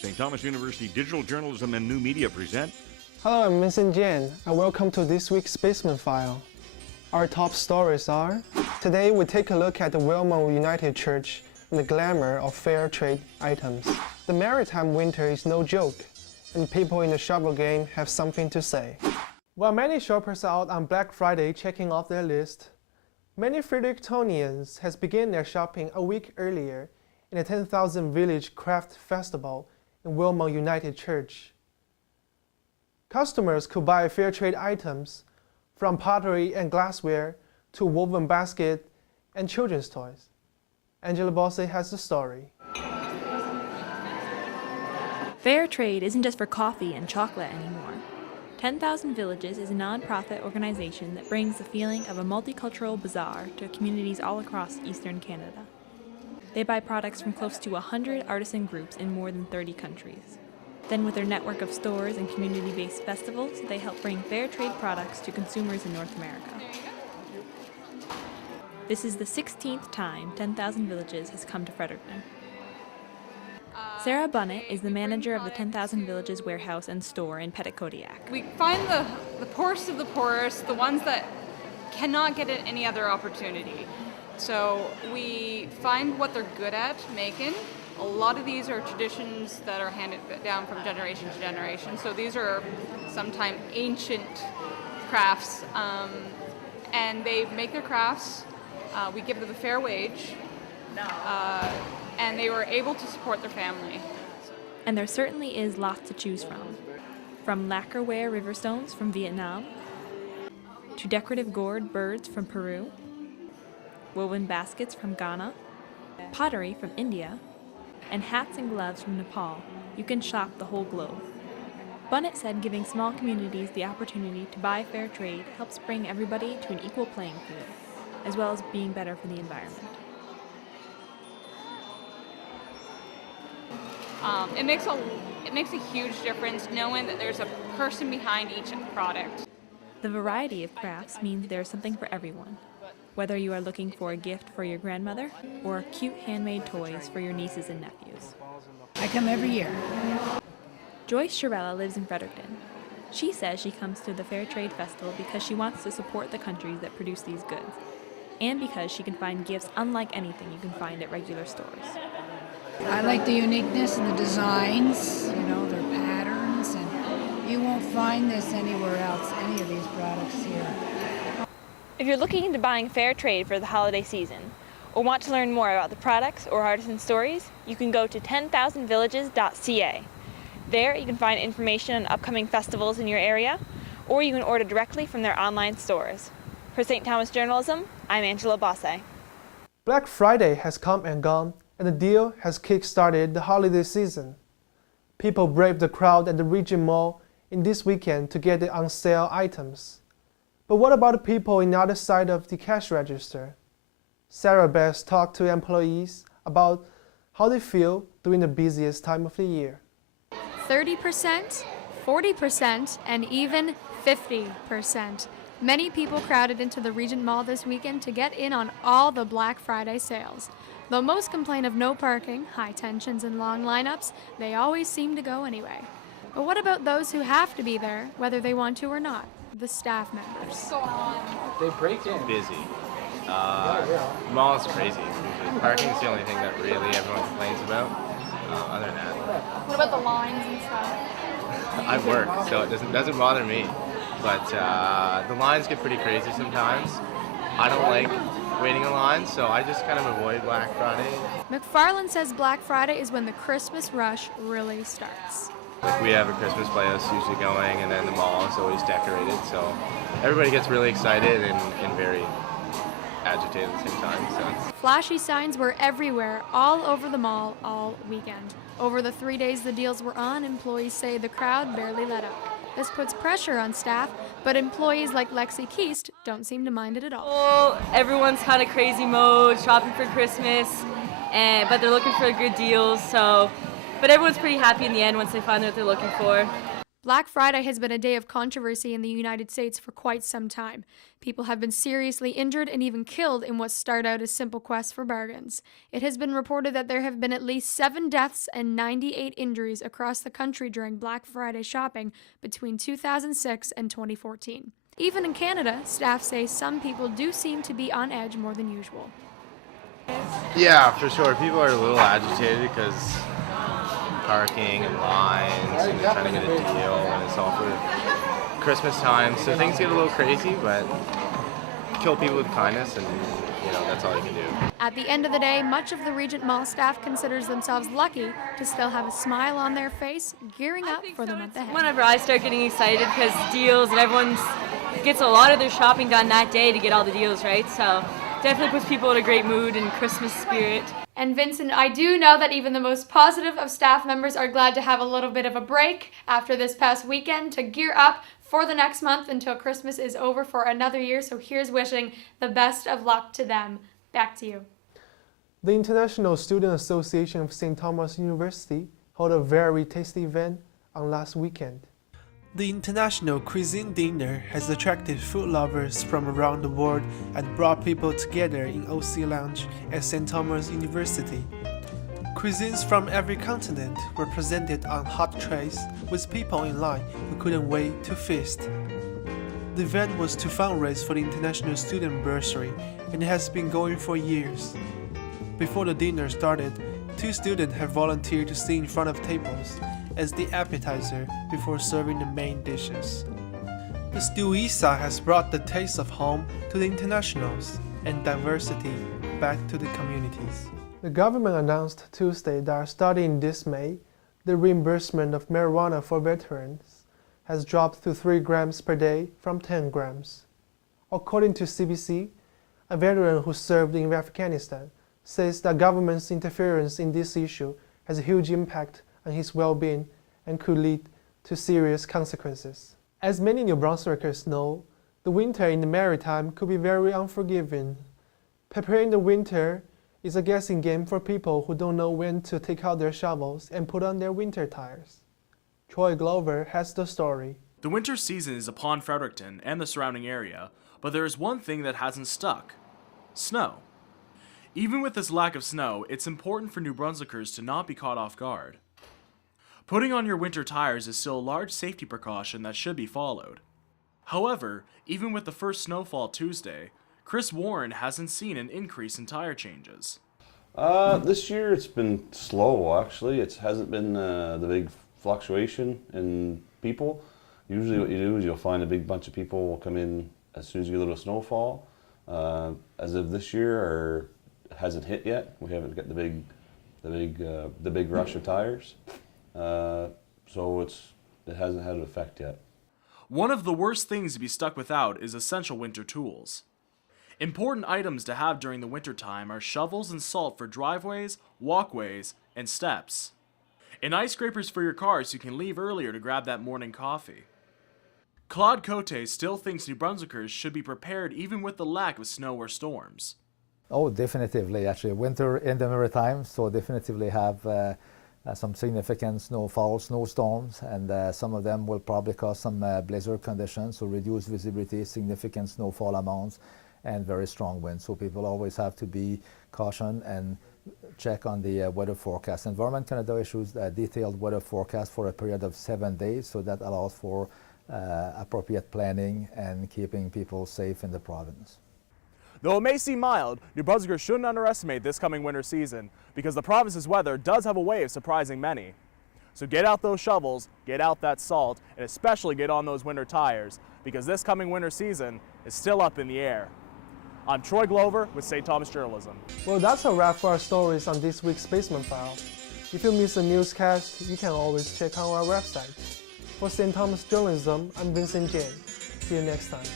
St. Thomas University Digital Journalism and New Media present. Hello, I'm Vincent Jian, and welcome to this week's Spaceman File. Our top stories are: today we take a look at the Wilmot United Church and the glamour of fair trade items. The maritime winter is no joke, and people in the shovel game have something to say. While many shoppers are out on Black Friday checking off their list, many Frederictonians has begun their shopping a week earlier in the 10,000 Village Craft Festival in Wilmot United Church. Customers could buy fair trade items from pottery and glassware to woven basket and children's toys. Angela Bosse has the story. Fair trade isn't just for coffee and chocolate anymore. 10,000 Villages is a non-profit organization that brings the feeling of a multicultural bazaar to communities all across Eastern Canada. They buy products from close to 100 artisan groups in more than 30 countries. Then with their network of stores and community-based festivals, they help bring fair trade products to consumers in North America. This is the 16th time 10,000 Villages has come to Fredericton. Sarah Bunnett is the manager of the 10,000 Villages warehouse and store in Pettit-Kodiak. We find the poorest of the poorest, the ones that cannot get it any other opportunity. So we find what they're good at making. A lot of these are traditions that are handed down from generation to generation. So these are sometimes ancient crafts, and they make their crafts. We give them a fair wage, and they were able to support their family. And there certainly is lots to choose from. From lacquerware riverstones from Vietnam, to decorative gourd birds from Peru, woven baskets from Ghana, pottery from India, and hats and gloves from Nepal. You can shop the whole globe. Bunnett said giving small communities the opportunity to buy fair trade helps bring everybody to an equal playing field, as well as being better for the environment. It makes a huge difference knowing that there's a person behind each product. The variety of crafts means there's something for everyone. Whether you are looking for a gift for your grandmother or cute handmade toys for your nieces and nephews. I come every year. Joyce Shirella lives in Fredericton. She says she comes to the Fair Trade Festival because she wants to support the countries that produce these goods, and because she can find gifts unlike anything you can find at regular stores. I like the uniqueness and the designs, their patterns, and you won't find this anywhere else, any of these products here. If you're looking into buying fair trade for the holiday season, or want to learn more about the products or artisan stories, you can go to 10,000villages.ca. There you can find information on upcoming festivals in your area, or you can order directly from their online stores. For St. Thomas Journalism, I'm Angela Bosse. Black Friday has come and gone, and the deal has kick-started the holiday season. People brave the crowd at the Regent Mall in this weekend to get the on-sale items. But what about the people in the other side of the cash register? Sarah Best talked to employees about how they feel during the busiest time of the year. 30%, 40%, and even 50%. Many people crowded into the Regent Mall this weekend to get in on all the Black Friday sales. Though most complain of no parking, high tensions, and long lineups, they always seem to go anyway. But what about those who have to be there, whether they want to or not? The staff members. They break in. Busy. Mall is crazy. Parking is the only thing that really everyone complains about. Other than that. What about the lines and stuff? I work, so it doesn't bother me. But the lines get pretty crazy sometimes. I don't like waiting in lines, so I just kind of avoid Black Friday. McFarland says Black Friday is when the Christmas rush really starts. Like we have a Christmas playhouse usually going, and then the mall is always decorated, so everybody gets really excited and very agitated at the same time. So. Flashy signs were everywhere, all over the mall, all weekend. Over the 3 days the deals were on, employees say the crowd barely let up. This puts pressure on staff, but employees like Lexi Keast don't seem to mind it at all. Well, everyone's kind of crazy mode, shopping for Christmas, but they're looking for good deals, but everyone's pretty happy in the end once they find what they're looking for. Black Friday has been a day of controversy in the United States for quite some time. People have been seriously injured and even killed in what start out as simple quests for bargains. It has been reported that there have been at least 7 deaths and 98 injuries across the country during Black Friday shopping between 2006 and 2014. Even in Canada, staff say some people do seem to be on edge more than usual. Yeah, for sure. People are a little agitated because parking and lines and they're trying to get a deal and it's all for Christmas time. So things get a little crazy, but kill people with kindness and, that's all you can do. At the end of the day, much of the Regent Mall staff considers themselves lucky to still have a smile on their face, gearing up for the month ahead. Whenever I start getting excited because deals and everyone gets a lot of their shopping done that day to get all the deals, right? So definitely puts people in a great mood and Christmas spirit. And Vincent, I do know that even the most positive of staff members are glad to have a little bit of a break after this past weekend to gear up for the next month until Christmas is over for another year. So here's wishing the best of luck to them. Back to you. The International Student Association of St. Thomas University held a very tasty event on last weekend. The International Cuisine dinner has attracted food lovers from around the world and brought people together in OC Lounge at St. Thomas University. Cuisines from every continent were presented on hot trays with people in line who couldn't wait to feast. The event was to fundraise for the International Student Bursary and it has been going for years. Before the dinner started, 2 students have volunteered to sit in front of tables as the appetizer before serving the main dishes. The stew Isa has brought the taste of home to the internationals and diversity back to the communities. The government announced Tuesday that starting this May, the reimbursement of marijuana for veterans has dropped to 3 grams per day from 10 grams. According to CBC, a veteran who served in Afghanistan says the government's interference in this issue has a huge impact on his well-being and could lead to serious consequences. As many New Brunswickers know, the winter in the Maritime could be very unforgiving. Preparing the winter is a guessing game for people who don't know when to take out their shovels and put on their winter tires. Troy Glover has the story. The winter season is upon Fredericton and the surrounding area, but there is one thing that hasn't stuck: snow. Even with this lack of snow, it's important for New Brunswickers to not be caught off guard. Putting on your winter tires is still a large safety precaution that should be followed. However, even with the first snowfall Tuesday, Chris Warren hasn't seen an increase in tire changes. This year it's been slow actually. It hasn't been the big fluctuation in people. Usually what you do is you'll find a big bunch of people will come in as soon as you get a little snowfall. As of this year, it hasn't hit yet. We haven't got the big rush of tires. So it hasn't had an effect yet. One of the worst things to be stuck without is essential winter tools. Important items to have during the winter time are shovels and salt for driveways, walkways, and steps. And ice scrapers for your car so you can leave earlier to grab that morning coffee. Claude Cote still thinks New Brunswickers should be prepared even with the lack of snow or storms. Oh, definitively. Actually, winter in the Maritime, so definitively have some significant snowfall, snowstorms, and some of them will probably cause some blizzard conditions, so reduced visibility, significant snowfall amounts, and very strong winds. So people always have to be cautious and check on the weather forecast. Environment Canada issues a detailed weather forecast for a period of 7 days, so that allows for appropriate planning and keeping people safe in the province. Though it may seem mild, New Brunswickers shouldn't underestimate this coming winter season because the province's weather does have a way of surprising many. So get out those shovels, get out that salt, and especially get on those winter tires because this coming winter season is still up in the air. I'm Troy Glover with St. Thomas Journalism. Well, that's a wrap for our stories on this week's Basement File. If you miss a newscast, you can always check out our website. For St. Thomas Journalism, I'm Vincent Jane. See you next time.